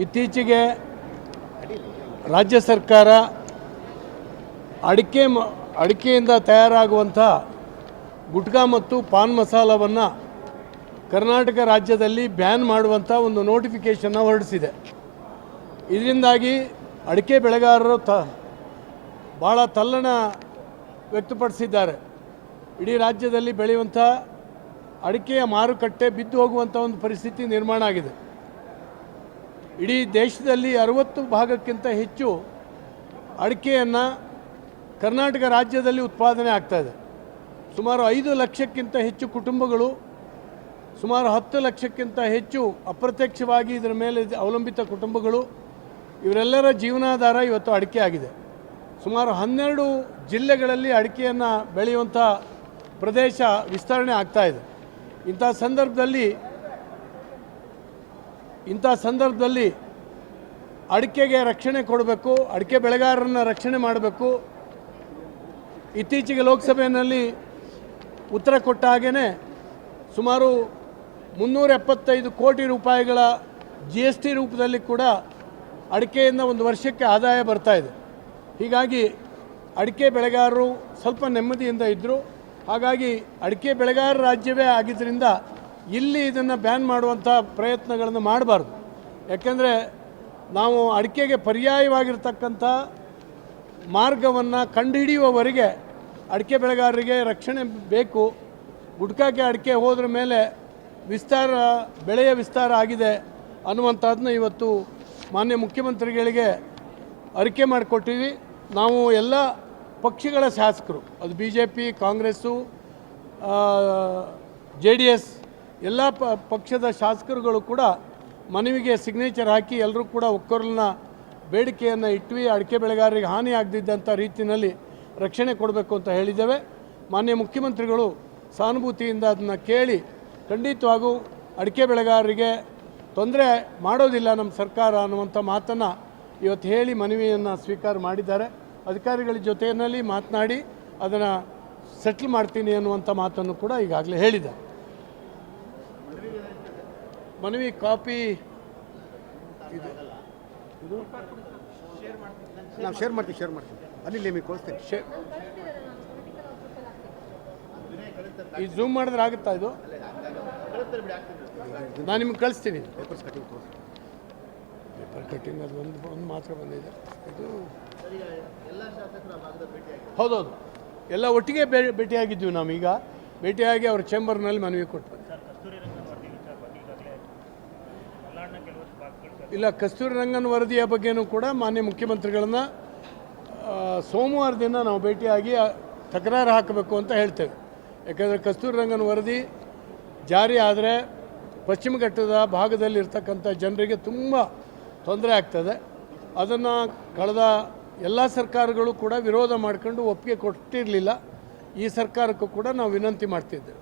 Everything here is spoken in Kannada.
ಇತ್ತೀಚೆಗೆ ರಾಜ್ಯ ಸರ್ಕಾರ ಅಡಿಕೆಯಿಂದ ತಯಾರಾಗುವಂಥ ಗುಟ್ಕಾ ಮತ್ತು ಪಾನ್ ಮಸಾಲವನ್ನು ಕರ್ನಾಟಕ ರಾಜ್ಯದಲ್ಲಿ ಬ್ಯಾನ್ ಮಾಡುವಂಥ ಒಂದು ನೋಟಿಫಿಕೇಷನ್ನ ಹೊರಡಿಸಿದೆ. ಇದರಿಂದಾಗಿ ಅಡಿಕೆ ಬೆಳೆಗಾರರು ಭಾಳ ತಲ್ಲಣ ವ್ಯಕ್ತಪಡಿಸಿದ್ದಾರೆ. ಇಡೀ ರಾಜ್ಯದಲ್ಲಿ ಬೆಳೆಯುವಂಥ ಅಡಿಕೆಯ ಮಾರುಕಟ್ಟೆ ಬಿದ್ದು ಹೋಗುವಂಥ ಒಂದು ಪರಿಸ್ಥಿತಿ ನಿರ್ಮಾಣ ಆಗಿದೆ. ಇಡೀ ದೇಶದಲ್ಲಿ 60 ಭಾಗಕ್ಕಿಂತ ಹೆಚ್ಚು ಅಡಿಕೆಯನ್ನು ಕರ್ನಾಟಕ ರಾಜ್ಯದಲ್ಲಿ ಉತ್ಪಾದನೆ ಆಗ್ತಾಯಿದೆ. ಸುಮಾರು 5 ಲಕ್ಷಕ್ಕಿಂತ ಹೆಚ್ಚು ಕುಟುಂಬಗಳು, ಸುಮಾರು 10 ಲಕ್ಷಕ್ಕಿಂತ ಹೆಚ್ಚು ಅಪ್ರತ್ಯಕ್ಷವಾಗಿ ಇದರ ಮೇಲೆ ಅವಲಂಬಿತ ಕುಟುಂಬಗಳು, ಇವರೆಲ್ಲರ ಜೀವನಾಧಾರ ಇವತ್ತು ಅಡಿಕೆ ಆಗಿದೆ. ಸುಮಾರು 12 ಜಿಲ್ಲೆಗಳಲ್ಲಿ ಅಡಿಕೆಯನ್ನು ಬೆಳೆಯುವಂಥ ಪ್ರದೇಶ ವಿಸ್ತರಣೆ ಆಗ್ತಾಯಿದೆ. ಇಂಥ ಸಂದರ್ಭದಲ್ಲಿ ಅಡಿಕೆಗೆ ರಕ್ಷಣೆ ಕೊಡಬೇಕು, ಅಡಿಕೆ ಬೆಳೆಗಾರರನ್ನು ರಕ್ಷಣೆ ಮಾಡಬೇಕು. ಇತ್ತೀಚೆಗೆ ಲೋಕಸಭೆಯಲ್ಲಿ ಉತ್ತರ ಕೊಟ್ಟ ಹಾಗೆಯೇ ಸುಮಾರು 375 ಕೋಟಿ ರೂಪಾಯಿಗಳ GST ರೂಪದಲ್ಲಿ ಕೂಡ ಅಡಿಕೆಯಿಂದ ಒಂದು ವರ್ಷಕ್ಕೆ ಆದಾಯ ಬರ್ತಾ ಇದೆ. ಹೀಗಾಗಿ ಅಡಿಕೆ ಬೆಳೆಗಾರರು ಸ್ವಲ್ಪ ನೆಮ್ಮದಿಯಿಂದ ಇದ್ದರು. ಹಾಗಾಗಿ ಅಡಿಕೆ ಬೆಳೆಗಾರ ರಾಜ್ಯವೇ ಆಗಿದ್ದರಿಂದ ಇಲ್ಲಿ ಇದನ್ನು ಬ್ಯಾನ್ ಮಾಡುವಂಥ ಪ್ರಯತ್ನಗಳನ್ನು ಮಾಡಬಾರ್ದು. ಯಾಕೆಂದರೆ ನಾವು ಅಡಿಕೆಗೆ ಪರ್ಯಾಯವಾಗಿರ್ತಕ್ಕಂಥ ಮಾರ್ಗವನ್ನು ಕಂಡುಹಿಡಿಯುವವರೆಗೆ ಅಡಿಕೆ ಬೆಳೆಗಾರರಿಗೆ ರಕ್ಷಣೆ ಬೇಕು. ಗುಟ್ಕಾಗೆ ಅಡಿಕೆ ಹೋದ್ರ ಮೇಲೆ ಬೆಳೆಯ ವಿಸ್ತಾರ ಆಗಿದೆ ಅನ್ನುವಂಥದ್ದನ್ನ ಇವತ್ತು ಮಾನ್ಯ ಮುಖ್ಯಮಂತ್ರಿಗಳಿಗೆ ಅರಿಕೆ ಮಾಡಿಕೊಟ್ಟಿವಿ. ನಾವು ಎಲ್ಲ ಪಕ್ಷಗಳ ಶಾಸಕರು, ಅದು BJP, ಕಾಂಗ್ರೆಸ್ಸು, JDS ಎಲ್ಲ ಪಕ್ಷದ ಶಾಸಕರುಗಳು ಕೂಡ ಮನವಿಗೆ ಸಿಗ್ನೇಚರ್ ಹಾಕಿ ಎಲ್ಲರೂ ಕೂಡ ಒಕ್ಕೊರಲಿನ ಬೇಡಿಕೆಯನ್ನು ಇಟ್ವಿ. ಅಡಿಕೆ ಬೆಳೆಗಾರರಿಗೆ ಹಾನಿ ಆಗದಿದ್ದಂಥ ರೀತಿಯಲ್ಲಿ ರಕ್ಷಣೆ ಕೊಡಬೇಕು ಅಂತ ಹೇಳಿದ್ದೇವೆ. ಮಾನ್ಯ ಮುಖ್ಯಮಂತ್ರಿಗಳು ಸಾನುಭೂತಿಯಿಂದ ಅದನ್ನು ಕೇಳಿ ಖಂಡಿತವಾಗೂ ಅಡಿಕೆ ಬೆಳೆಗಾರರಿಗೆ ತೊಂದರೆ ಮಾಡೋದಿಲ್ಲ ನಮ್ಮ ಸರ್ಕಾರ ಅನ್ನುವಂಥ ಮಾತನ್ನು ಇವತ್ತು ಹೇಳಿ ಮನವಿಯನ್ನು ಸ್ವೀಕಾರ ಮಾಡಿದ್ದಾರೆ. ಅಧಿಕಾರಿಗಳ ಜೊತೆಯಲ್ಲಿ ಮಾತನಾಡಿ ಅದನ್ನು ಸೆಟ್ಲ್ ಮಾಡ್ತೀನಿ ಅನ್ನುವಂಥ ಮಾತನ್ನು ಕೂಡ ಈಗಾಗಲೇ ಹೇಳಿದ್ದಾರೆ. ಮನವಿ ಕಾಪಿ ನಾವು ಶೇರ್ ಮಾಡ್ತೀವಿ ಅಲ್ಲಿ ನಿಮಗೆ ಕಳಿಸ್ತೇನೆ. ಈ ಝೂಮ್ ಮಾಡಿದ್ರೆ ಆಗುತ್ತಾ? ಇದು ನಾನು ನಿಮ್ಗೆ ಕಳಿಸ್ತೀನಿ. ಪೇಪರ್ ಕಟ್ಟಿಂಗ್ ಅದು ಒಂದು ಮಾತ್ರ ಬಂದಿದೆ. ಇದು ಹೌದೌದು, ಎಲ್ಲ ಒಟ್ಟಿಗೆ ಭೇಟಿಯಾಗಿದ್ದೀವಿ. ನಾವೀಗ ಭೇಟಿಯಾಗಿ ಅವ್ರ ಚೇಂಬರ್ನಲ್ಲಿ ಮನವಿ ಕೊಟ್ಟು ಇಲ್ಲ, ಕಸ್ತೂರಿ ರಂಗನ್ ವರದಿಯ ಬಗ್ಗೆನೂ ಕೂಡ ಮಾನ್ಯ ಮುಖ್ಯಮಂತ್ರಿಗಳನ್ನ ಸೋಮವಾರ ದಿನ ನಾವು ಭೇಟಿಯಾಗಿ ತಕರಾರು ಹಾಕಬೇಕು ಅಂತ ಹೇಳ್ತೇವೆ. ಯಾಕಂದರೆ ಕಸ್ತೂರಿ ರಂಗನ್ ವರದಿ ಜಾರಿ ಆದರೆ ಪಶ್ಚಿಮ ಘಟ್ಟದ ಭಾಗದಲ್ಲಿರ್ತಕ್ಕಂಥ ಜನರಿಗೆ ತುಂಬ ತೊಂದರೆ ಆಗ್ತದೆ. ಅದನ್ನು ಕಳೆದ ಎಲ್ಲ ಸರ್ಕಾರಗಳು ಕೂಡ ವಿರೋಧ ಮಾಡ್ಕೊಂಡು ಒಪ್ಪಿಗೆ ಕೊಟ್ಟಿರಲಿಲ್ಲ. ಈ ಸರ್ಕಾರಕ್ಕೂ ಕೂಡ ನಾವು ವಿನಂತಿ ಮಾಡ್ತಿದ್ದೇವೆ.